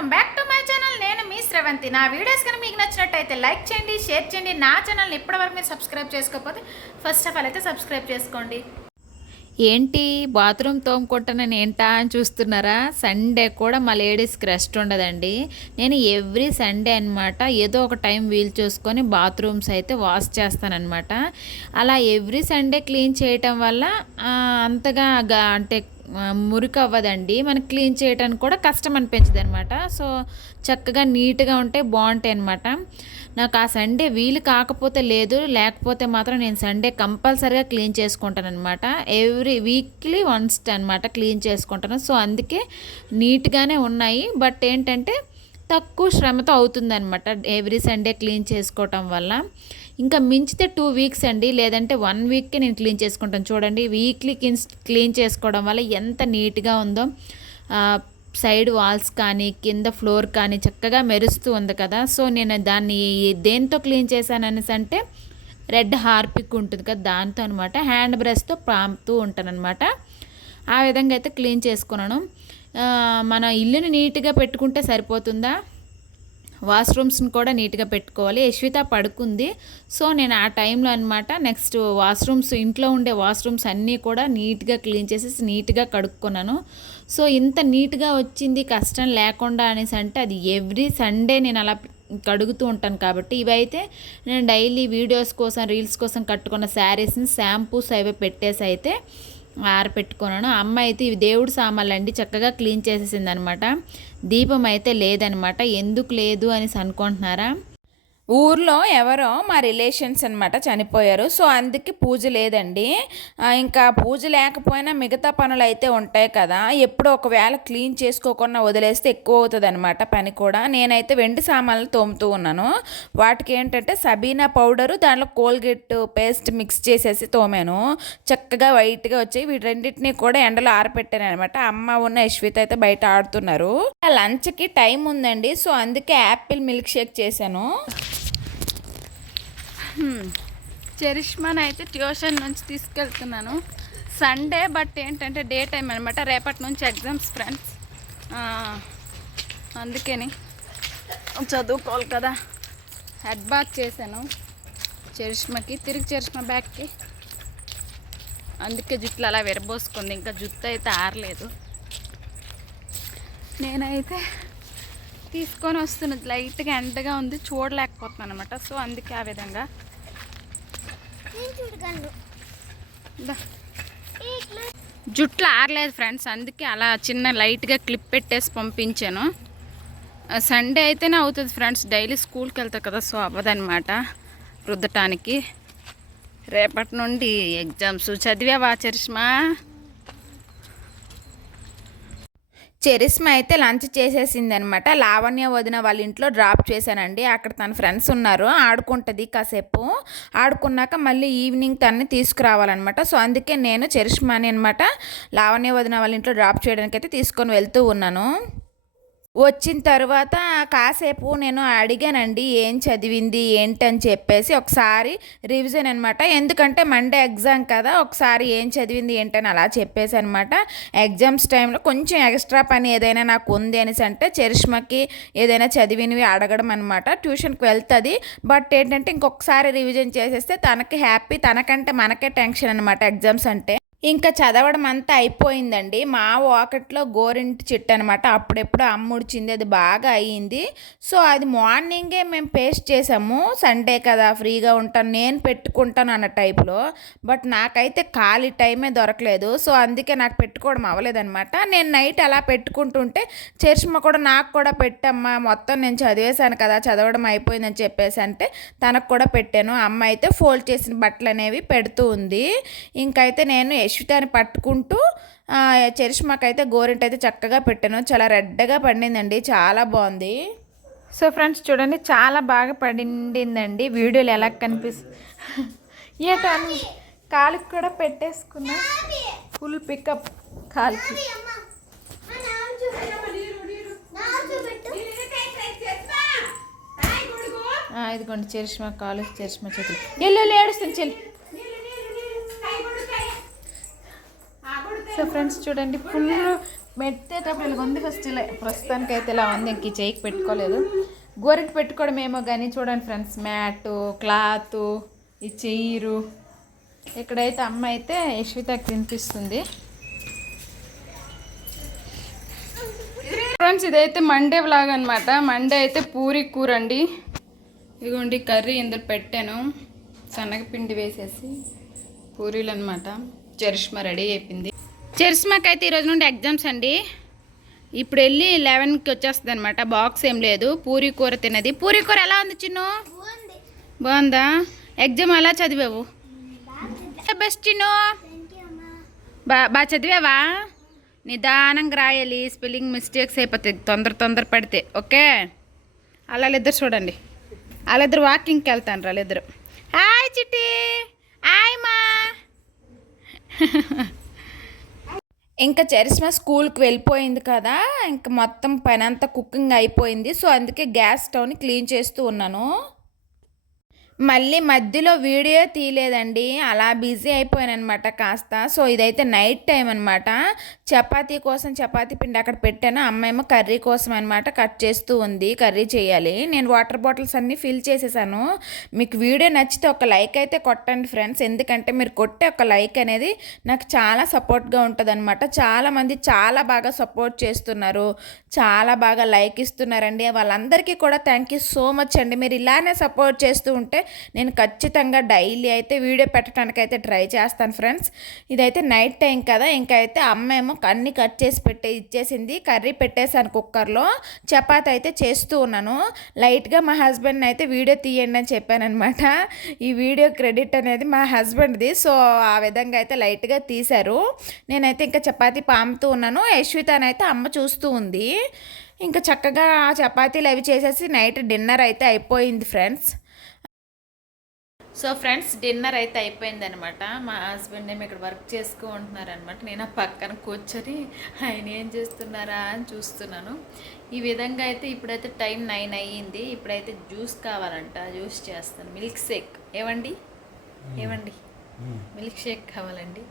Welcome back to my channel. నేను మీ శ్రవంతి నా వీడియోస్ కానీ మీకు నచ్చినట్టయితే లైక్ చేయండి షేర్ చేయండి. నా ఛానల్ని ఇప్పటివరకు మీరు సబ్స్క్రైబ్ చేసుకోకపోతే ఫస్ట్ ఆఫ్ ఆల్ అయితే సబ్స్క్రైబ్ చేసుకోండి. ఏంటి? బాత్రూమ్ తోముకుంటానని ఏంటా అని చూస్తున్నారా? సండే కూడా మా లేడీస్కి రెస్ట్ ఉండదండి. నేను ఎవ్రీ సండే అనమాట ఏదో ఒక టైం వీలు చూసుకొని బాత్రూమ్స్ అయితే వాష్ చేస్తానన్నమాట. అలా ఎవ్రీ సండే క్లీన్ చేయటం వల్ల అంతగా అంటే మురికి అవ్వదండి. మనకి క్లీన్ చేయడానికి కూడా కష్టం అనిపించదు అనమాట సో చక్కగా నీట్గా ఉంటే బాగుంటాయి అనమాట నాకు ఆ సండే వీలు కాకపోతే లేదు లేకపోతే మాత్రం నేను సండే కంపల్సరీగా క్లీన్ చేసుకుంటాను అనమాట ఎవ్రీ వీక్లీ వన్స్ అనమాట క్లీన్ చేసుకుంటాను. సో అందుకే నీట్గానే ఉన్నాయి. బట్ ఏంటంటే తక్కువ శ్రమతో అవుతుందనమాట ఎవ్రీ సండే క్లీన్ చేసుకోవటం వల్ల. ఇంకా మించితే టూ వీక్స్ అండి. లేదంటే వన్ వీక్కి నేను క్లీన్ చేసుకుంటాను. చూడండి వీక్లీ క్లీన్ చేసుకోవడం వల్ల ఎంత నీట్గా ఉందో. సైడ్ వాల్స్ కానీ కింద ఫ్లోర్ కానీ చక్కగా మెరుస్తూ ఉంది కదా. సో నేను దాన్ని దేంతో క్లీన్ చేశాను అనేసి అంటే రెడ్ హార్పిక్ ఉంటుంది కదా దాంతో అనమాట హ్యాండ్ బ్రష్తో పాముతూ ఉంటాను అనమాట ఆ విధంగా అయితే క్లీన్ చేసుకున్నాను. మన ఇల్లుని నీట్గా పెట్టుకుంటే సరిపోతుందా? వాష్రూమ్స్ని కూడా నీట్గా పెట్టుకోవాలి. యశ్విత పడుకుంది. సో నేను ఆ టైంలో అనమాట నెక్స్ట్ వాష్రూమ్స్ ఇంట్లో ఉండే వాష్రూమ్స్ అన్నీ కూడా నీట్గా క్లీన్ చేసేసి నీట్గా కడుక్కున్నాను. సో ఇంత నీట్గా వచ్చింది కష్టం లేకుండా అనేసి అంటే అది ఎవ్రీ సండే నేను అలా కడుగుతూ ఉంటాను కాబట్టి ఇవైతే నేను డైలీ వీడియోస్ కోసం రీల్స్ కోసం కట్టుకున్న శారీస్ని షాంపూస్ అవి పెట్టేసి అయితే ఆరపెట్టుకున్నాను. అమ్మ అయితే ఇవి దేవుడు సామాన్లు అండి. చక్కగా క్లీన్ చేసేసింది అనమాట దీపం అయితే లేదనమాట. ఎందుకు లేదు అనేసి అనుకుంటున్నారా? ఊర్లో ఎవరో మా రిలేషన్స్ అనమాట చనిపోయారు. సో అందుకే పూజ లేదండి. ఇంకా పూజ లేకపోయినా మిగతా పనులు అయితే ఉంటాయి కదా. ఎప్పుడు ఒకవేళ క్లీన్ చేసుకోకుండా వదిలేస్తే ఎక్కువ అవుతుంది అనమాట పని కూడా. నేనైతే వెండి సామాన్లు తోముతూ ఉన్నాను. వాటికి ఏంటంటే సబీనా పౌడరు దాంట్లో కోల్గేట్ పేస్ట్ మిక్స్ చేసేసి తోమాను. చక్కగా వైట్గా వచ్చాయి. వీటి రెండింటిని కూడా ఎండలో ఆరపెట్టాను అనమాట అమ్మ ఉన్న యశ్విత అయితే బయట ఆడుతున్నారు. లంచ్కి టైం ఉందండి. సో అందుకే యాపిల్ మిల్క్ షేక్ చేశాను. చరిష్మాని అయితే ట్యూషన్ నుంచి తీసుకెళ్తున్నాను. సండే బట్ ఏంటంటే డే టైం అనమాట రేపటి నుంచి ఎగ్జామ్స్ ఫ్రెండ్స్. అందుకని చదువుకోవాలి కదా. హెడ్ బాత్ చేశాను చరిష్మకి. తిరిగి చరిష్మా బ్యాగ్కి. అందుకే జుట్లు అలా విరబోసుకుంది. ఇంకా జుట్టు అయితే ఆరలేదు. నేనైతే తీసుకొని వస్తున్నది లైట్గా ఎండగా ఉంది. చూడలేకపోతున్నాను అనమాట సో అందుకే ఆ విధంగా జుట్లు ఆరలేదు ఫ్రెండ్స్ అందుకే అలా చిన్న లైట్గా క్లిప్ పెట్టేసి పంపించాను. సండే అయితేనే అవుతుంది ఫ్రెండ్స్ డైలీ స్కూల్కి వెళ్తా కదా సో అవ్వదనమాట రుద్దటానికి. రేపటి నుండి ఎగ్జామ్స్ చదివావా చరిష్మా? చెరిస్మ అయితే లంచ్ చేసేసింది అనమాట లావణ్య వదిన వాళ్ళ ఇంట్లో డ్రాప్ చేశానండి. అక్కడ తన ఫ్రెండ్స్ ఉన్నారు. ఆడుకుంటుంది కాసేపు. ఆడుకున్నాక మళ్ళీ ఈవినింగ్ తనని తీసుకురావాలన్నమాట సో అందుకే నేను చెరిష్మాని అనమాట లావణ్య వదిన వాళ్ళ ఇంట్లో డ్రాప్ చేయడానికి అయితే తీసుకొని వెళ్తూ ఉన్నాను. వచ్చిన తర్వాత కాసేపు నేను అడిగానండి ఏం చదివింది ఏంటని చెప్పేసి ఒకసారి రివిజన్ అనమాట ఎందుకంటే మండే ఎగ్జామ్ కదా ఒకసారి ఏం చదివింది ఏంటని అలా చెప్పేసి అనమాట ఎగ్జామ్స్ టైంలో కొంచెం ఎక్స్ట్రా పని ఏదైనా నాకు ఉంది అనేసి అంటే చరిష్మకి ఏదైనా చదివినవి అడగడం అనమాట ట్యూషన్కి వెళ్తుంది. బట్ ఏంటంటే ఇంకొకసారి రివిజన్ చేసేస్తే తనకి హ్యాపీ తనకంటే మనకే టెన్షన్ అనమాట ఎగ్జామ్స్ అంటే. ఇంకా చదవడం అంతా అయిపోయిందండి. మా వాకట్లో గోరింటి చెట్టు అనమాట అప్పుడెప్పుడు అమ్ముడిచింది అది బాగా అయ్యింది. సో అది మార్నింగే మేము పేస్ట్ చేసాము. సండే కదా ఫ్రీగా ఉంటాను. నేను పెట్టుకుంటాను అన్న టైప్లో. బట్ నాకైతే ఖాళీ టైమే దొరకలేదు. సో అందుకే నాకు పెట్టుకోవడం అవ్వలేదన్నమాట. నేను నైట్ అలా పెట్టుకుంటుంటే చరిష్మ కూడా నాకు కూడా పెట్టమ్మా మొత్తం నేను చదివేశాను కదా చదవడం అయిపోయిందని చెప్పేసి అంటే తనకు కూడా పెట్టాను. అమ్మ అయితే ఫోల్డ్ చేసిన బట్టలు అనేవి పెడుతూ ఉంది. ఇంకైతే నేను యశ్వితాని పట్టుకుంటూ చరిష్మాకైతే గోరింట అయితే చక్కగా పెట్టాను. చాలా రెడ్గా పండిందండి. చాలా బాగుంది. సో ఫ్రెండ్స్ చూడండి చాలా బాగా పండిందండి. వీడియోలు ఎలా కనిపిస్తుంది ఏటా కాలుకి కూడా పెట్టేసుకున్నా. ఫుల్ పికప్ కాలుకి. ఇదిగోండి చరిష్మా కాలు చరిష్మా చేతులు. ఎల్లు ఏడుస్తుంది చెల్లి. సో ఫ్రెండ్స్ చూడండి ఫుల్ పెట్టేటప్పుడు ఇలా ఉంది ఫస్ట్ ఇలా. ప్రస్తుతానికి అయితే ఇలా ఉంది ఇంక చేయికి పెట్టుకోలేదు. గోరికి పెట్టుకోవడం ఏమో కానీ చూడండి ఫ్రెండ్స్ మ్యాటు క్లాత్ ఈ చైరు. ఇక్కడైతే అమ్మ అయితే యశ్వితకి తినిపిస్తుంది. ఫ్రెండ్స్ ఇదైతే మండే వ్లాగ్ అనమాట మండే అయితే పూరి కూర అండి. ఇదిగోండి కర్రీ ఇందులో పెట్టాను. శనగపిండి వేసేసి పూరీలు అనమాట చరిష్మా రెడీ అయిపోయింది. చరిష్మాకి అయితే ఈరోజు నుండి ఎగ్జామ్స్ అండి. ఇప్పుడు వెళ్ళి లెవెన్కి వచ్చేస్తుంది అనమాట బాక్స్ ఏం లేదు. పూరి కూర తినది పూరి కూర ఎలా ఉంది చిన్ను? బాగుందా. ఎగ్జామ్ ఎలా చదివావు? బెస్ట్ చిన్ను. బా బాగా చదివావా? నిదానంగా రాయాలి. స్పెల్లింగ్ మిస్టేక్స్ అయిపోతాయి. తొందర తొందర పడితే. ఓకే? వాళ్ళిద్దరు చూడండి. వాళ్ళిద్దరు వాకింగ్కి వెళ్తాను వాళ్ళిద్దరు. హాయ్ చిట్టి. హాయ్ మా. ఇంకా చరిస్మా స్కూల్కి వెళ్ళిపోయింది కదా ఇంకా మొత్తం పని అంతా కుకింగ్ అయిపోయింది. సో అందుకే గ్యాస్ స్టవ్ని క్లీన్ చేస్తూ ఉన్నాను. మళ్ళీ మధ్యలో వీడియో తీయలేదండి. అలా బిజీ అయిపోయానమాట కాస్త. సో ఇదైతే నైట్ టైం అనమాట చపాతీ కోసం చపాతీ పిండి అక్కడ పెట్టాను. అమ్మేమో కర్రీ కోసం అనమాట కట్ చేస్తూ ఉంది. కర్రీ చేయాలి. నేను వాటర్ బాటిల్స్ అన్నీ ఫిల్ చేసేసాను. మీకు వీడియో నచ్చితే ఒక లైక్ అయితే కొట్టండి ఫ్రెండ్స్. ఎందుకంటే మీరు కొట్టే ఒక లైక్ అనేది నాకు చాలా సపోర్ట్గా ఉంటుంది అనమాట చాలామంది చాలా బాగా సపోర్ట్ చేస్తున్నారు. చాలా బాగా లైక్ ఇస్తున్నారండి. వాళ్ళందరికీ కూడా థ్యాంక్ యూ సో మచ్ అండి. మీరు ఇలానే సపోర్ట్ చేస్తూ ఉంటే నేను ఖచ్చితంగా డైలీ అయితే వీడియో పెట్టడానికి అయితే ట్రై చేస్తాను ఫ్రెండ్స్. ఇదైతే నైట్ టైం కదా ఇంకా అయితే అమ్మ ఏమో అన్ని కట్ చేసి పెట్టే ఇచ్చేసింది. కర్రీ పెట్టేసాను కుక్కర్లో. చపాతి అయితే చేస్తూ ఉన్నాను. లైట్గా మా హస్బెండ్ అయితే వీడియో తీయండి అని చెప్పానమాట ఈ వీడియో క్రెడిట్ అనేది మా హస్బెండ్ది సో ఆ విధంగా అయితే లైట్గా తీశారు. నేనైతే ఇంకా చపాతీ పాముతూ ఉన్నాను. యశ్వితనైతే అమ్మ చూస్తూ ఉంది. ఇంకా చక్కగా చపాతీలు అవి చేసేసి నైట్ డిన్నర్ అయితే అయిపోయింది ఫ్రెండ్స్. సో ఫ్రెండ్స్ డిన్నర్ అయితే అయిపోయిందనమాట మా హస్బెండ్ ఏమో ఇక్కడ వర్క్ చేసుకు ఉంటున్నారనమాట నేను ఆ పక్కన కూర్చొని ఆయన ఏం చేస్తున్నారా అని చూస్తున్నాను. ఈ విధంగా అయితే ఇప్పుడైతే టైం నైన్ అయ్యింది. ఇప్పుడైతే జ్యూస్ కావాలంట జ్యూస్ చేస్తాను. Milk shake. ఏవండి? ఏవండి? మిల్క్ షేక్ కావాలండి.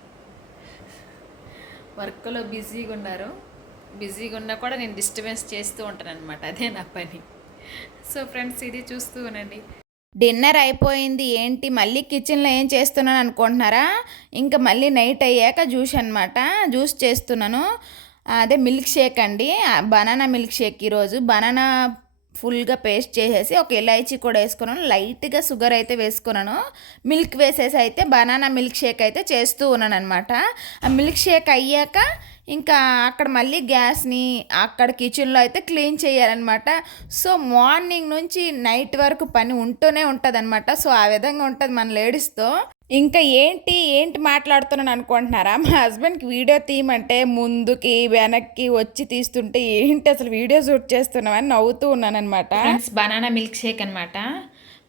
వర్క్లో బిజీగా ఉన్నారు. బిజీగా ఉన్నా కూడా నేను డిస్టర్బెన్స్ చేస్తూ ఉంటాను అనమాట అదే నా పని. సో ఫ్రెండ్స్ ఇది చూస్తూ ఉండండి. డిన్నర్ అయిపోయింది. ఏంటి? మళ్ళీ కిచెన్లో ఏం చేస్తున్నాను అనుకుంటున్నారా? ఇంకా మళ్ళీ నైట్ అయ్యాక జ్యూస్ అనమాట జ్యూస్ చేస్తున్నాను. అదే మిల్క్ షేక్ అండి. బనానా మిల్క్ షేక్ ఈరోజు. బనానా ఫుల్గా పేస్ట్ చేసేసి ఒక ఇలాచీ కూడా వేసుకున్నాను. లైట్గా షుగర్ అయితే వేసుకున్నాను. మిల్క్ వేసేసి అయితే బనానా మిల్క్ షేక్ అయితే చేస్తూ ఉన్నాను అనమాట ఆ మిల్క్ షేక్ అయ్యాక ఇంకా అక్కడ మళ్ళీ గ్యాస్ని అక్కడ కిచెన్లో అయితే క్లీన్ చేయాలన్నమాట. సో మార్నింగ్ నుంచి నైట్ వరకు పని ఉంటూనే ఉంటుంది సో ఆ విధంగా ఉంటుంది మన లేడీస్తో. ఇంకా ఏంటి ఏంటి మాట్లాడుతున్నాను అనుకుంటున్నారా? మా హస్బెండ్కి వీడియో తీయమంటే ముందుకి వెనక్కి వచ్చి తీస్తుంటే ఏంటి అసలు వీడియో షూట్ చేస్తున్నామని నవ్వుతూ ఉన్నాను అనమాట బనానా మిల్క్ షేక్ అనమాట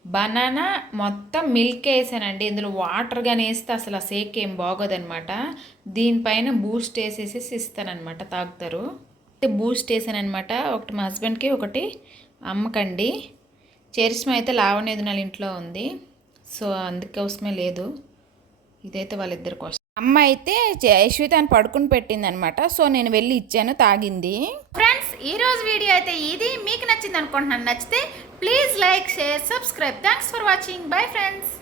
బనానా మొత్తం మిల్క్ వేసానండి. ఇందులో వాటర్ కానీ వేస్తే అసలు ఆ షేక్ ఏం బాగోదనమాట దీనిపైన బూస్ట్ వేసేసి ఇస్తానమాట తాగుతారు. బూస్ట్ వేసానమాట ఒకటి మా హస్బెండ్కి ఒకటి అమ్మకండి. చరిష్మ అయితే లావణ్యది వాళ్ళ ఇంట్లో ఉంది. సో అందుకోసమే లేదు. ఇదైతే వాళ్ళిద్దరి కోసం అమ్మ అయితే యశ్వితాన్ని పడుకుని పెట్టింది అనమాట సో నేను వెళ్ళి ఇచ్చాను తాగింది. ఫ్రెండ్స్ ఈ రోజు వీడియో అయితే ఇది. మీకు నచ్చింది అనుకుంటున్నాను నచ్చితే please like share subscribe. Thanks for watching. Bye friends.